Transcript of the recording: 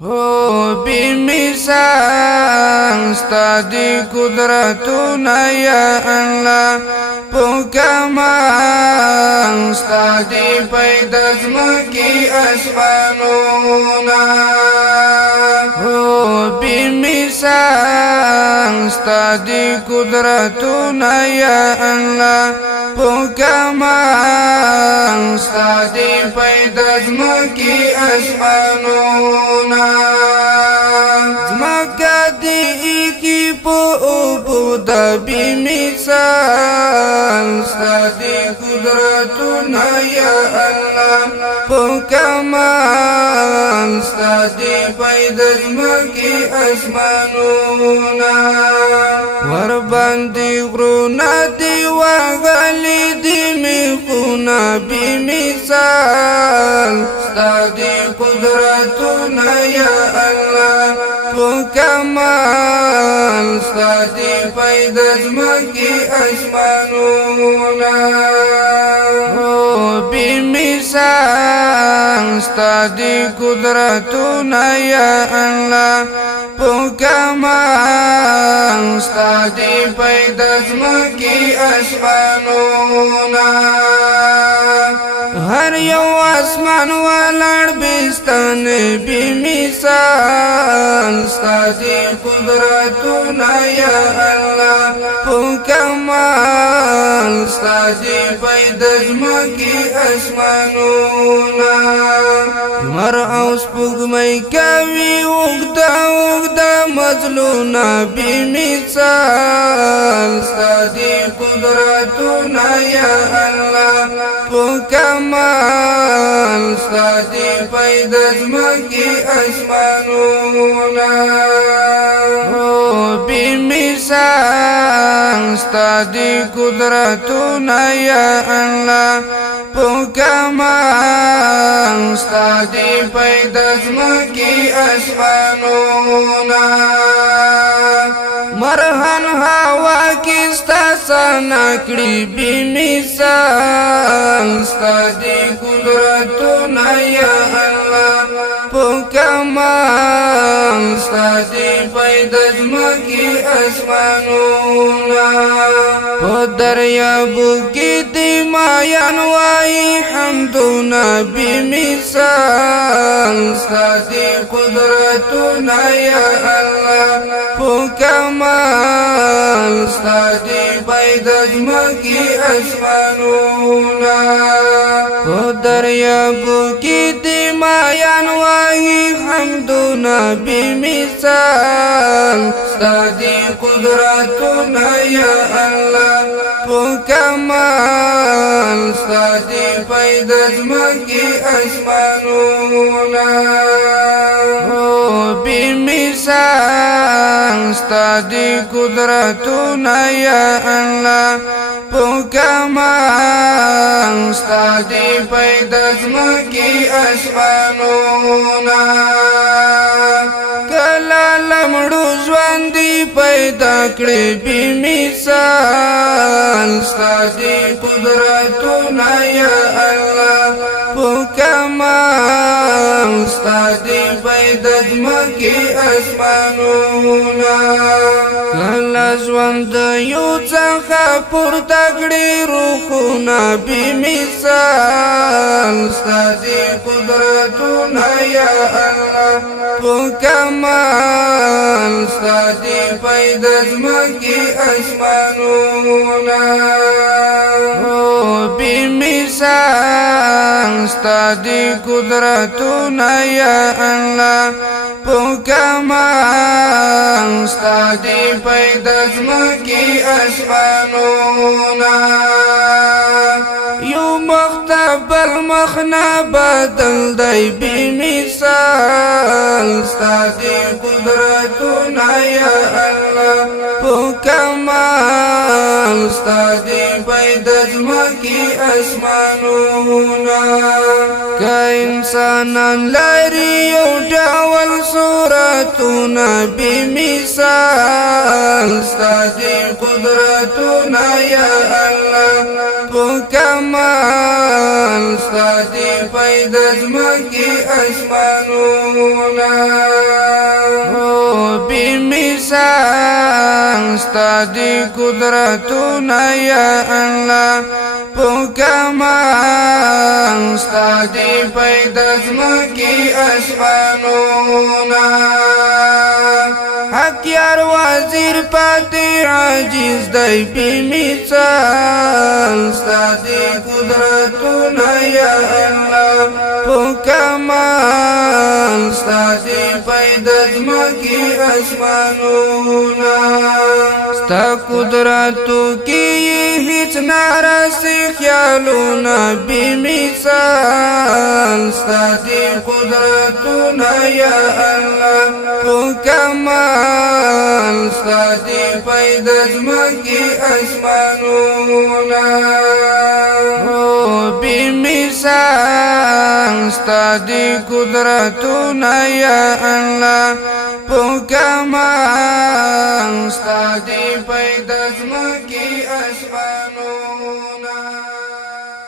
हो बेमिसाल स्ता दी कुदरतुना या अल्लाह पो कमाल स्ता दी पैदा ज़्मकी आसमानोना हो बेमिसाल स्ता दी कुदरतुना या अल्लाह पो कमाल स्ता दी पैदा ज़्मकी आसमानोना ज़्मका दी की पो उबुदा बेमिसाल स्ता दी कुदरतुना या अल्लाह पो कमाल स्ता दी पैदा ज़्मकी आसमानोना वर बांदी गुरुना दी वागली दी मिखुना बेमिसाल स्ता दी कुदरतुना या अल्लाह पो कमाल स्ता दी पैदा ज़्मकी आसमानोना हो बेमिसाल स्ता दी कुदरतुना या अल्लाह पो कमाल स्ता दी पैदा ज़्मकी आसमानोना हर यौ आसमान वालाड़ बिस्तान बेमिसाल स्ता दी कुदरतुना या अल्लाह पो कमाल स्ता दी पैदा ज़्मकी आसमानोना मर औस पुगमई कवि उगदा उगदा मजलूना बेमिसाल स्ता दी कुदरतुना या अल्लाह पो कमाल स्ता दी पैदा ज़्मकी आसमानोना हो बेमिसाल स्ता दी कुदरतुना या अल्लाह पो कमाल स्ता दी पैदा ज़्मकी आसमानोना मरहन हवा की स्ता सनाकड़ी बेमिसाल स्ता दी कुदरतुना या अल्लाह पो कमाल स्ता दी पैदा ज़्मकी आसमानोना हो दरियाबु की दिमायन वाई हमदुना बेमिसाल स्ता दी कुदरतुना या अल्लाह पो कमाल स्ता दी पैदा ज़्मकी आसमानोना हो दरियाबु की दिमायन वाई हमदुना बेमिसाल स्ता दी कुदरतुना या अल्लाह पो कमाल स्ता दी पैदा ज़्मकी आसमानोना हो बेमिसाल स्ता दी कुदरतुना या अल्लाह पो कमाल स्ता दी पैदा ज़्मकी आसमानोना कला लमड़ू ज़्वंदी पैदा कड़े बेमिसाल स्ता दी कुदरतुना या अल्लाह पो कमाल स्ता दी पैदा ज़्मकी आसमानोना कला ज़्वंद यू څخه پورته کړي روحونه बेमिसाल स्ता दी कुदरतुना या अल्लाह पो कमाल स्ता दी पैदा ज़्मकी आसमानोना हो बेमिसाल स्ता दी कुदरतुना या अल्लाह पो कमाल स्ता दी पैदा ज़्मकी आसमानोना यू मख्तबल मखना बदल दई बेमिसाल स्ता दी कुदरतुना या अल्लाह पो कमाल स्ता दी पैदा ज़्मकी आसमानोना का इंसानन लरी यौ डावल सूरत صفاتنا بمثال ستادي قدرتنا يا الله بكمال ستادي فايدة زمكي أسمانونا بمثال ستادي قدرتنا يا الله بكمال ستادي فايدة زمكي أسمانونا حق یار وزیر پاتی عاجز دی بمثال ستادی قدرتنا یا اللہ پکمال ستادی پیدا زمکی اسمانونا ستا قدرتو کی هیچ نارسی خیالونا بمثال ستادی قدرتنا یا اللہ پکمال ستادی پیدا زمکی اسمانونا بمثال ستادی قدرتنا یا اللہ پکمال ستادی پیدا زمکی اسمانونا